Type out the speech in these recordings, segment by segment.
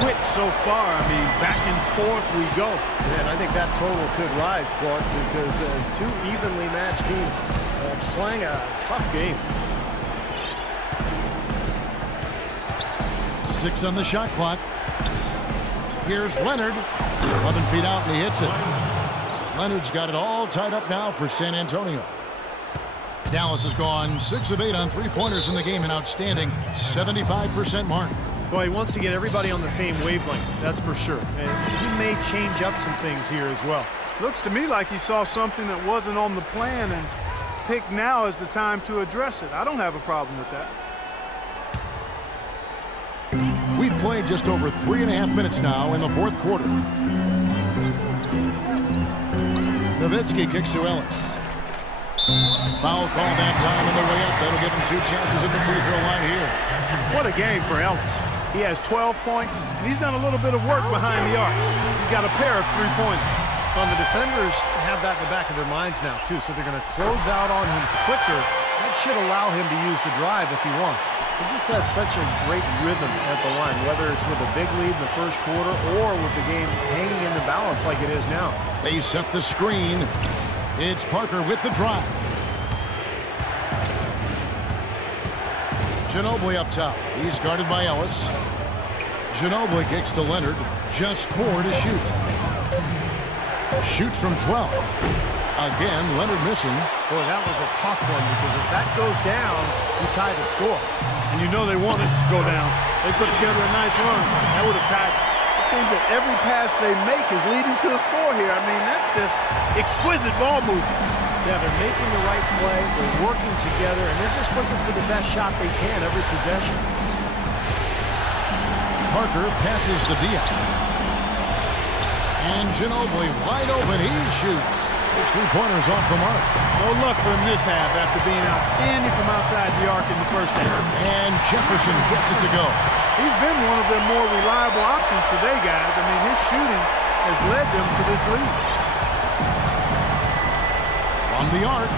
switch so far. I mean, back and forth we go. Yeah, and I think that total could rise, Clark, because two evenly matched teams playing a tough game. 6 on the shot clock. Here's Leonard. 11 feet out, and he hits it. Leonard's got it all tied up now for San Antonio. Dallas has gone 6 of 8 on three-pointers in the game, an outstanding 75% mark. Well, he wants to get everybody on the same wavelength, that's for sure. And he may change up some things here as well. Looks to me like he saw something that wasn't on the plan and picked now as the time to address it. I don't have a problem with that. We've played just over 3.5 minutes now in the fourth quarter. Nowitzki kicks to Ellis. Foul call that time on the way up. That'll give him 2 chances at the free throw line here. What a game for Ellis. He has 12 points, and he's done a little bit of work behind the arc. He's got a pair of three-pointers. Well, the defenders have that in the back of their minds now, too, so they're going to close out on him quicker. That should allow him to use the drive if he wants. He just has such a great rhythm at the line, whether it's with a big lead in the first quarter or with the game hanging in the balance like it is now. They set the screen. It's Parker with the drive. Ginobili up top. He's guarded by Ellis. Ginobili kicks to Leonard. Just 4 to shoot. Shoots from 12. Again, Leonard missing. Boy, that was a tough one because if that goes down, you tie the score. And you know they want it to go down. They put together a nice run. That would have tied it. It seems that every pass they make is leading to a score here. I mean, that's just exquisite ball movement. Yeah, they're making the right play. They're working together, and they're just looking for the best shot they can every possession. Parker passes to Diaz. And Ginobili wide open. He shoots. His three-pointers off the mark. No luck for him this half after being outstanding from outside the arc in the first half. And Jefferson gets it to go. He's been one of their more reliable options today, guys. I mean, his shooting has led them to this lead. From the arc,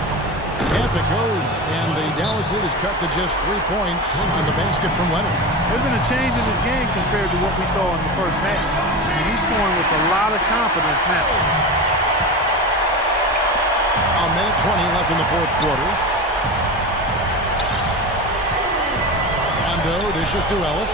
up it goes, and the Dallas lead is cut to just 3 points on the basket from Leonard. There's been a change in his game compared to what we saw in the first half. And he's scoring with a lot of confidence now. A minute 20 left in the fourth quarter. Rondo dishes to Ellis.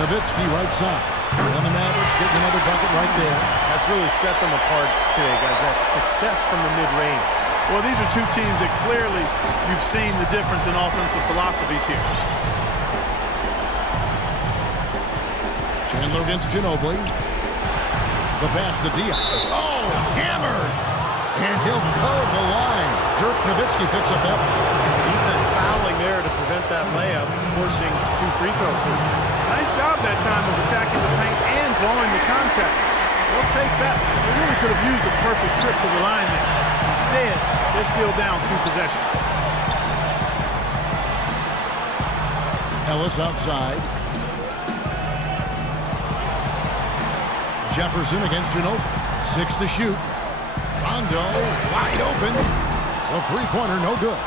Nowitzki right side. And the Mavericks getting another bucket right there. That's really set them apart today, guys. That success from the mid-range. Well, these are two teams that clearly you've seen the difference in offensive philosophies here. Chandler against Ginobili. The pass to Diaz. Oh, hammered! And he'll curve the line. Dirk Nowitzki picks up that one. Defense fouling there to prevent that layup, forcing 2 free throws. Nice job that time of attacking the paint and drawing the contact. They'll take that. They really could have used a perfect trip to the line there. Instead, they're still down 2 possessions. Ellis outside. Jefferson against Ginobili. 6 to shoot. Rondo wide open. The three-pointer no good.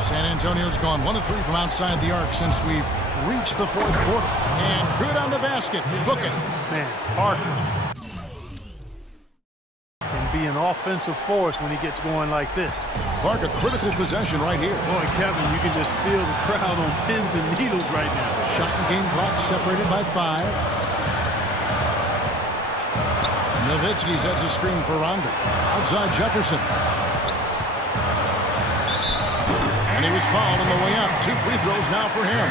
San Antonio's gone 1 of 3 from outside the arc since we've reached the fourth quarter. And good on the basket. Book it. Man, Parker can be an offensive force when he gets going like this. Clark, a critical possession right here. Boy, Kevin, you can just feel the crowd on pins and needles right now. Shot and game clock separated by 5. Nowitzki sets a screen for Rondo. Outside Jefferson. And he was fouled on the way up. 2 free throws now for him.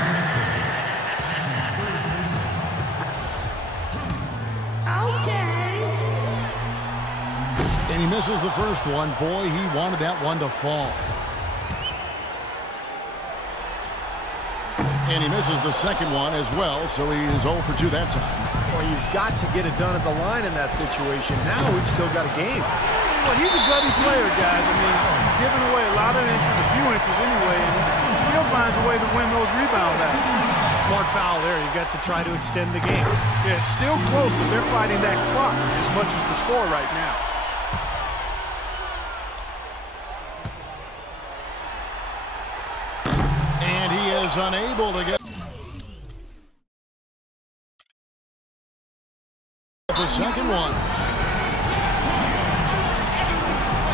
And he misses the first one. Boy, he wanted that one to fall. And he misses the second one as well, so he is 0 for 2 that time. Well, you've got to get it done at the line in that situation. Now we've still got a game. Well, he's a gutty player, guys. I mean, he's giving away a lot of inches, a few inches anyway, and he still finds a way to win those rebound battles. Smart foul there. You've got to try to extend the game. Yeah, it's still close, but they're fighting that clock as much as the score right now. And he is unable to get... the second one.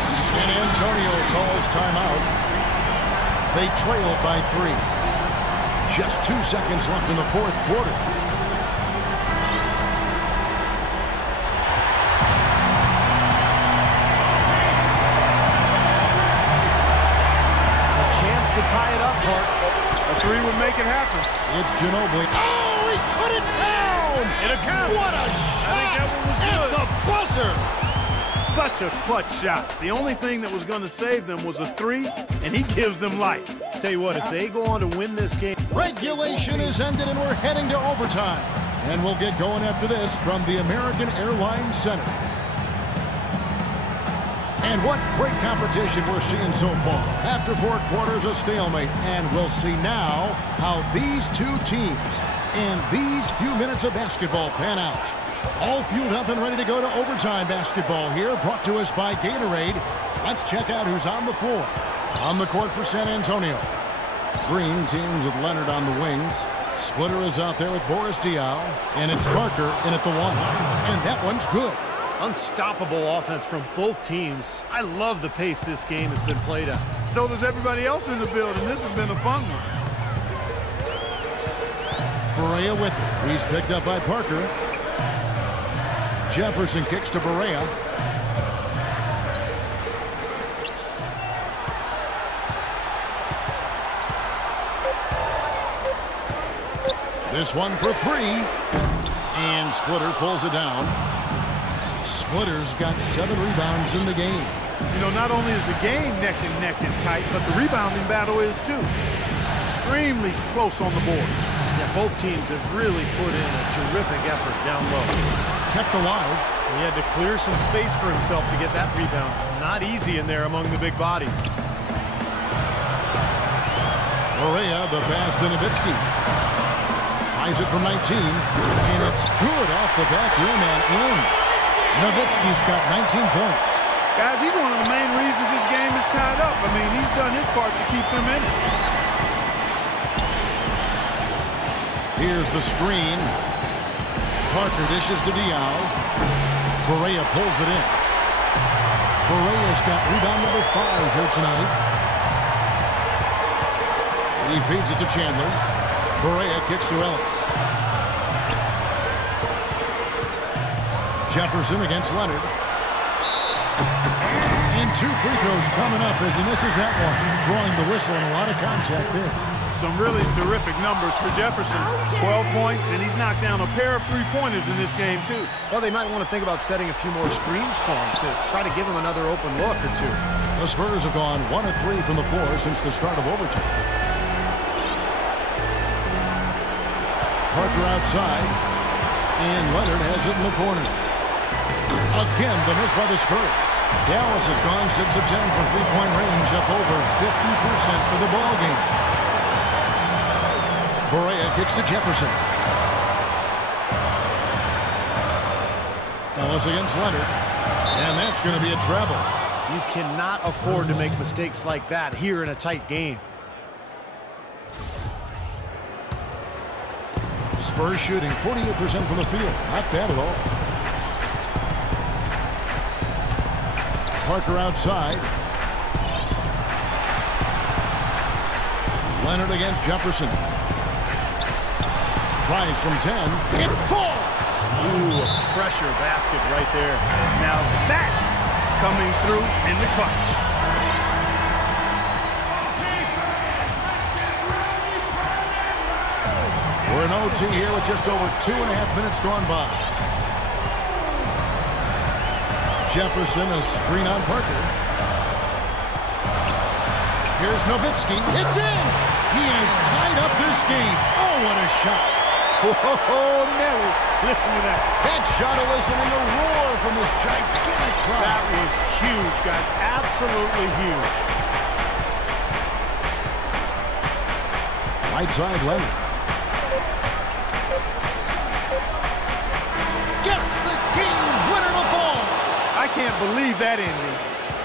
San Antonio calls timeout. They trailed by 3. Just 2 seconds left in the fourth quarter. A chance to tie it up, Clark. A 3 would make it happen. It's Ginobili. Oh, he put it down! It'll count. What a shot! I think that one was at good. The buzzer! Such a clutch shot. The only thing that was going to save them was a 3, and he gives them life. Tell you what, if they go on to win this game... Regulation is ended, and we're heading to overtime. And we'll get going after this from the American Airlines Center. And what great competition we're seeing so far. After 4 quarters, a stalemate. And we'll see now how these two teams in these few minutes of basketball pan out. All fueled up and ready to go to overtime basketball here, brought to us by Gatorade. Let's check out who's on the floor. On the court for San Antonio. Green teams with Leonard on the wings. Splitter is out there with Boris Diaw. And it's Parker in at the 1. And that one's good. Unstoppable offense from both teams. I love the pace this game has been played at. So does everybody else in the building. This has been a fun one. Barea with it. He's picked up by Parker. Jefferson kicks to Barea. This one for 3. And Splitter pulls it down. Splitter's got 7 rebounds in the game. You know, not only is the game neck and tight, but the rebounding battle is too. Extremely close on the board. Yeah, both teams have really put in a terrific effort down low. Kept alive. He had to clear some space for himself to get that rebound. Not easy in there among the big bodies. Barea, the pass to Nowitzki. Tries it from 19, and it's good off the back rim and in. Nowitzki's got 19 points. Guys, he's one of the main reasons this game is tied up. I mean, he's done his part to keep them in it. Here's the screen. Parker dishes to Diaw. Barea pulls it in. Barea's got rebound number 5 here tonight. He feeds it to Chandler. Barea kicks to Ellis. Jefferson against Leonard. And 2 free throws coming up as he misses that one. He's drawing the whistle and a lot of contact there. Some really terrific numbers for Jefferson. 12 points, and he's knocked down a pair of 3-pointers in this game, too. Well, they might want to think about setting a few more screens for him to try to give him another open look or 2. The Spurs have gone 1 of 3 from the floor since the start of overtime. Parker outside, and Leonard has it in the corner. Again, the miss by the Spurs. Dallas has gone 6 of 10 from 3-point range, up over 50% for the ball game. Barea kicks to Jefferson. Ellis against Leonard, and that's going to be a travel. You cannot afford to make mistakes like that here in a tight game. Spurs shooting 48% from the field. Not bad at all. Parker outside. Leonard against Jefferson. Tries from 10. It falls! Ooh, a pressure basket right there. Now that's coming through in the clutch. We're in OT here with just over 2.5 minutes gone by. Jefferson, a screen on Parker. Here's Nowitzki. It's in! He has tied up this game. Oh, what a shot. Oh, Nelly. Listen to that. That shot eliciting a roar from this gigantic crowd. That was huge, guys. Absolutely huge. Right side, Leonard. Gets the game winner to fall. I can't believe that ending.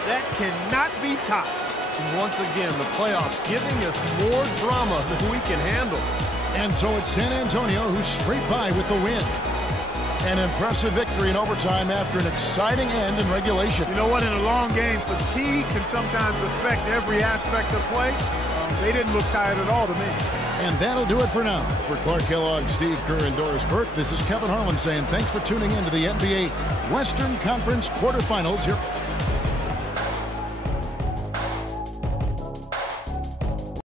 That cannot be topped. And once again, the playoffs giving us more drama than we can handle. And so it's San Antonio who scraped by with the win. An impressive victory in overtime after an exciting end in regulation. You know what? In a long game, fatigue can sometimes affect every aspect of play. They didn't look tired at all to me. And that'll do it for now. For Clark Kellogg, Steve Kerr, and Doris Burke, this is Kevin Harlan saying thanks for tuning in to the NBA Western Conference quarterfinals here.